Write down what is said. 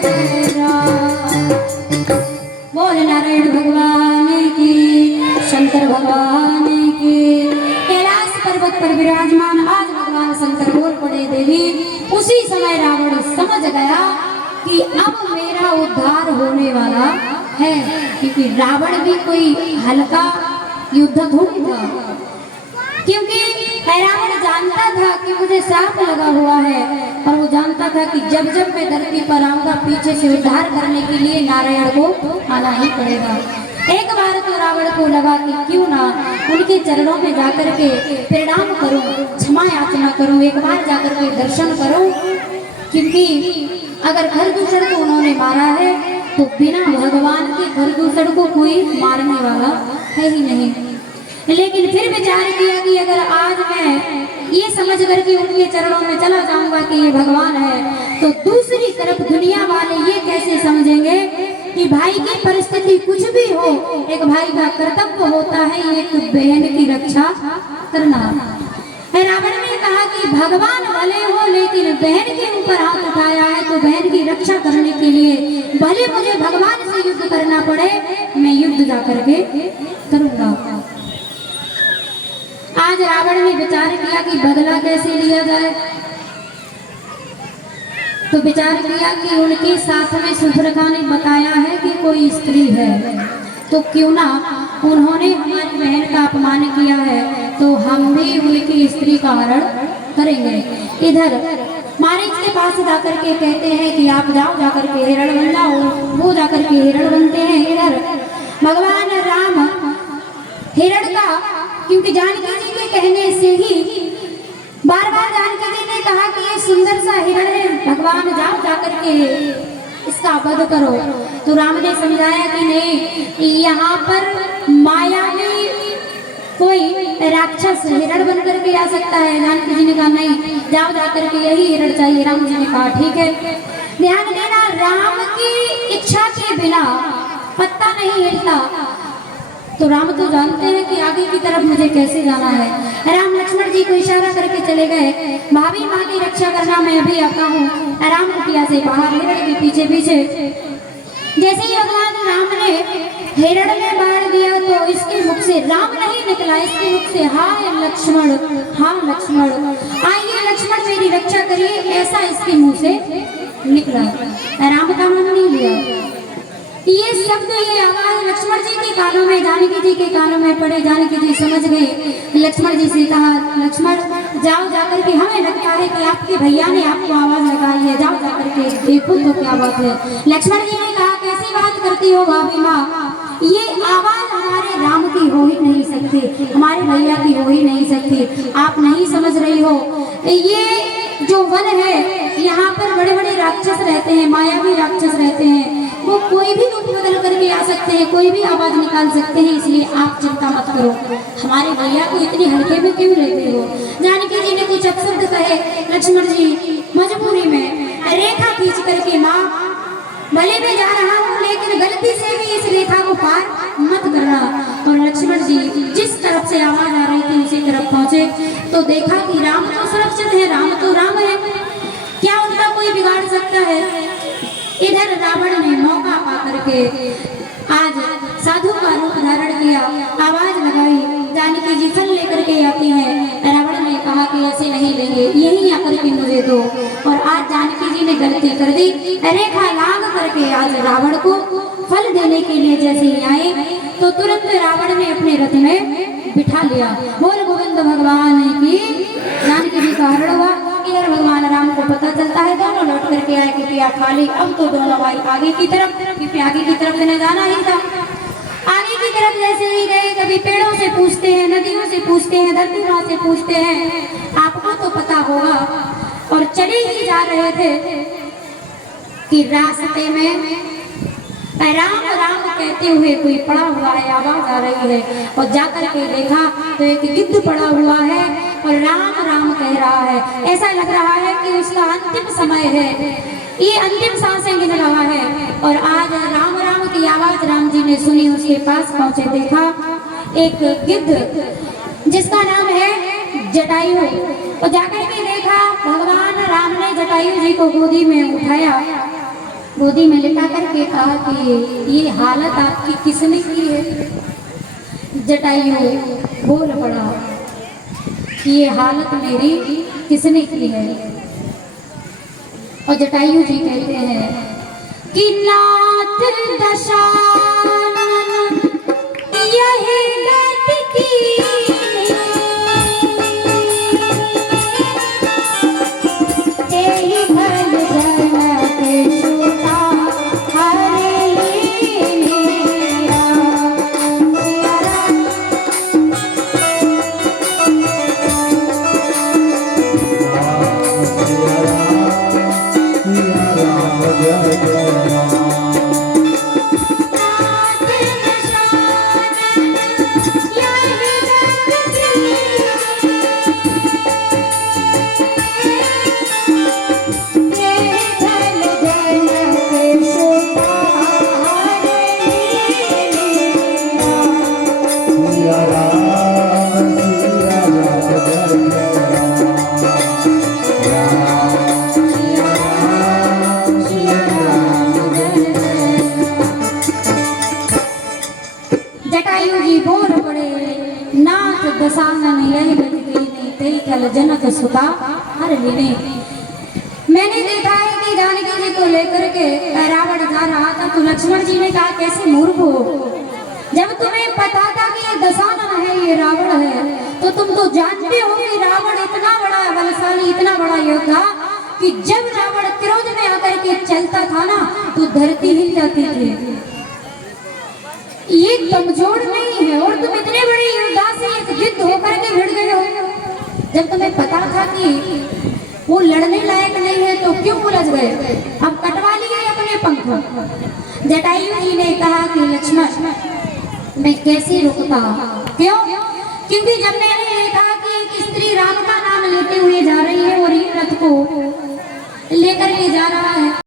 तेरा। बोल नारायण भगवान की, शंकर भगवान की। कैलाश पर्वत पर विराजमान आज भगवान शंकर बोल पड़े देवी। उसी समय रावण समझ गया कि अब मेरा उद्धार होने वाला है, क्योंकि रावण भी कोई हल्का युद्ध थोड़ी था। क्योंकि रावण जानता था कि मुझे सांप लगा हुआ है, और वो जानता था कि जब जब मैं धरती पर आऊंगा पीछे से उद्धार करने के लिए नारायण को आना ही पड़ेगा। एक बार तो रावण को लगा कि क्यों ना उनके चरणों में जाकर के प्रणाम करूं, क्षमा याचना करूं, एक बार जाकर के दर्शन करूं। क्योंकि अगर खरदूषण को उन्होंने मारा है तो बिना भगवान के खरदूषण को कोई मारने वाला है ही नहीं। लेकिन फिर विचार किया कि अगर आज मैं ये समझ करके उनके चरणों में चला जाऊंगा कि ये भगवान है, तो दूसरी तरफ दुनिया वाले ये कैसे समझेंगे कि भाई की परिस्थिति कुछ भी हो, एक भाई का कर्तव्य होता है एक बहन की रक्षा करना। रावण ने कहा कि भगवान भले हो, लेकिन बहन के ऊपर हाथ उठाया है तो बहन की रक्षा करने के लिए भले मुझे भगवान से युद्ध करना पड़े, मैं युद्ध जा करके करूंगा। आज रावण ने विचार किया कि बदला कैसे लिया जाए, तो विचार किया कि उनके साथ में सुभद्रा ने बताया है कि कोई स्त्री है, तो क्यों ना उन्होंने हमारी बहन का अपमान किया है तो हम भी उनकी स्त्री का हरण करेंगे। इधर मारीच के पास जाकर के कहते हैं कि आप जाओ, जाकर के हिरण बन जाओ। वो जाकर के हिरण बनते हैं। इधर भगवान राम हिरण का, क्योंकि जानकी जी के कहने से ही बार बार जानकी जी ने कहा कि ये सुंदर सा हिरण है, भगवान जाओ जाकर के इसका वध करो। तो राम ने समझाया कि नहीं, यहाँ पर माया में कोई राक्षस हिरण बन करके आ सकता है। जानकी जी ने कहा नहीं, जाओ जाकर के यही हिरण चाहिए। राम जी ने कहा ठीक है। ध्यान देना, राम की इच्छा के बिना पत्ता नहीं हिलता। तो राम तो जानते हैं कि आगे की तरफ मुझे कैसे जाना है। राम लक्ष्मण जी को इशारा करके चले गए, भाभी माँ की रक्षा करना, मैं अभी आता हूँ। राम कुटिया से बाहर हिरण के पीछे पीछे जैसे ही भगवान राम ने हिरण में बाढ़ दिया तो इसके मुख से राम नहीं निकला, इसके मुख से हाय लक्ष्मण, हाँ लक्ष्मण, आइए लक्ष्मण मेरी रक्षा करिए, ऐसा इसके मुंह से निकला। राम का नाम नहीं लिया। ये शब्द, ये आवाज लक्ष्मण जी के कानों में, जानकी जी के कानों में पड़े। जानकी जी समझ गए। लक्ष्मण जी से कहा, लक्ष्मण जाओ जाकर के, हमें लगता है कि आपके भैया ने आपको आवाज लगाई है, जाओ जाकर के देखो तो क्या बात है। लक्ष्मण जी ने कहा, कैसी बात करती हो भाभी माँ, ये आवाज हमारे राम की हो ही नहीं सकती, हमारे भैया की हो ही नहीं सकती, आप नहीं समझ रही हो। ये जो वन है यहाँ पर बड़े बड़े राक्षस रहते हैं, मायावी राक्षस रहते हैं, वो कोई भी रूप बदल करके आ सकते हैं, कोई भी आवाज निकाल सकते हैं, इसलिए आप चिंता मत करो। हमारे भैया को इतनी हल्के में क्यों लेते हो। जानकी जी ने कुछ अपशब्द कहे। लक्ष्मण जी मजबूरी में रेखा खींच करके, माँ भले मैं जा रहा हूँ लेकिन गलती से भी इस रेखा को पार मत करना। और लक्ष्मण जी जिस तरफ से आवाज आ रही थी उसी तरफ पहुंचे तो देखा कि राम तो सुरक्षित है, राम तो राम है, क्या उनका कोई बिगाड़ सकता है। इधर रावण ने मौका पा करके आज साधु का रूप धारण किया, आवाज लगाई। जानकी जी फल लेकर के आती हैं। रावण ने कहा कि ऐसे नहीं लेंगे, यहीं आकर के मुझे दो। और आज जानकी जी ने गलती कर दी, रेखा लाग करके आज रावण को फल देने के लिए जैसे ही आए तो तुरंत रावण ने अपने रथ में बिठा लिया। बोल गोविंद भगवान की। जानकी जी का हरण हुआ। इधर भगवान राम को पता चलता है, दोनों लौट करके आए कि पिया खाली। अब तो दोनों भाई आगे की तरफ, क्योंकि आगे की तरफ इन्हें जाना ही था। आगे की तरफ जैसे ही गए, कभी पेड़ों से पूछते हैं, नदियों से पूछते हैं, धरती माँ से पूछते हैं, आपको तो पता होगा। और चले ही जा रहे थे कि रास्ते में राम राम कहते हुए कोई पड़ा हुआ है, आवाज आ रही है। और जाकर के देखा तो एक गिद्ध पड़ा हुआ है और राम राम कह रहा है। ऐसा लग रहा है कि उसका अंतिम समय है, ये अंतिम सांसें गिन रहा है। और आज राम राम की आवाज राम जी ने सुनी, उसके पास पहुंचे, देखा एक गिद्ध जिसका नाम है जटायु। और जाकर के देखा भगवान राम ने जटायु जी को गोदी में उठाया गोदी में लिटा करके कहा कि ये हालत आपकी किसने की है। जटायु बोल पड़ा कि ये हालत मेरी किसने की है। और जटायु जी कहते हैं कि नाथ दशानन यही गत की तेहि भल जनक सुता हरि लीला। जटायु जी बोल पड़े नाथ दशानन यही गत कीन्ही तेहि खल जनक सुता हर लीने। मैंने देखा है कि जानकी जी को लेकर के रावण जा रहा था तो लक्ष्मण जी ने कहा कैसे मूर्ख हो, जब तुम्हें पता था कि ये दशानन है ये रावण है तो तुम तो जानते हो कि रावण इतना बड़ा बलशाली इतना बड़ा योद्धा कि जब रावण क्रोध में आकर के चलता था ना तो धरती हिल जाती थी। ये कमजोर नहीं है और तुम इतने बड़े योद्धा से एक युद्ध होकर के भिड़ गए हो। जब तुम्हें पता था कि वो लड़ने लायक नहीं है तो क्यों उलझ गए, अब कटवा लिए अपने पंख। जटायु जी ने कहा कि लक्ष्मण मैं कैसे रुकता, क्यों? क्योंकि जब मैंने देखा कि एक स्त्री राम का नाम लेते हुए जा रही है और ये रथ को लेकर के जा रहा है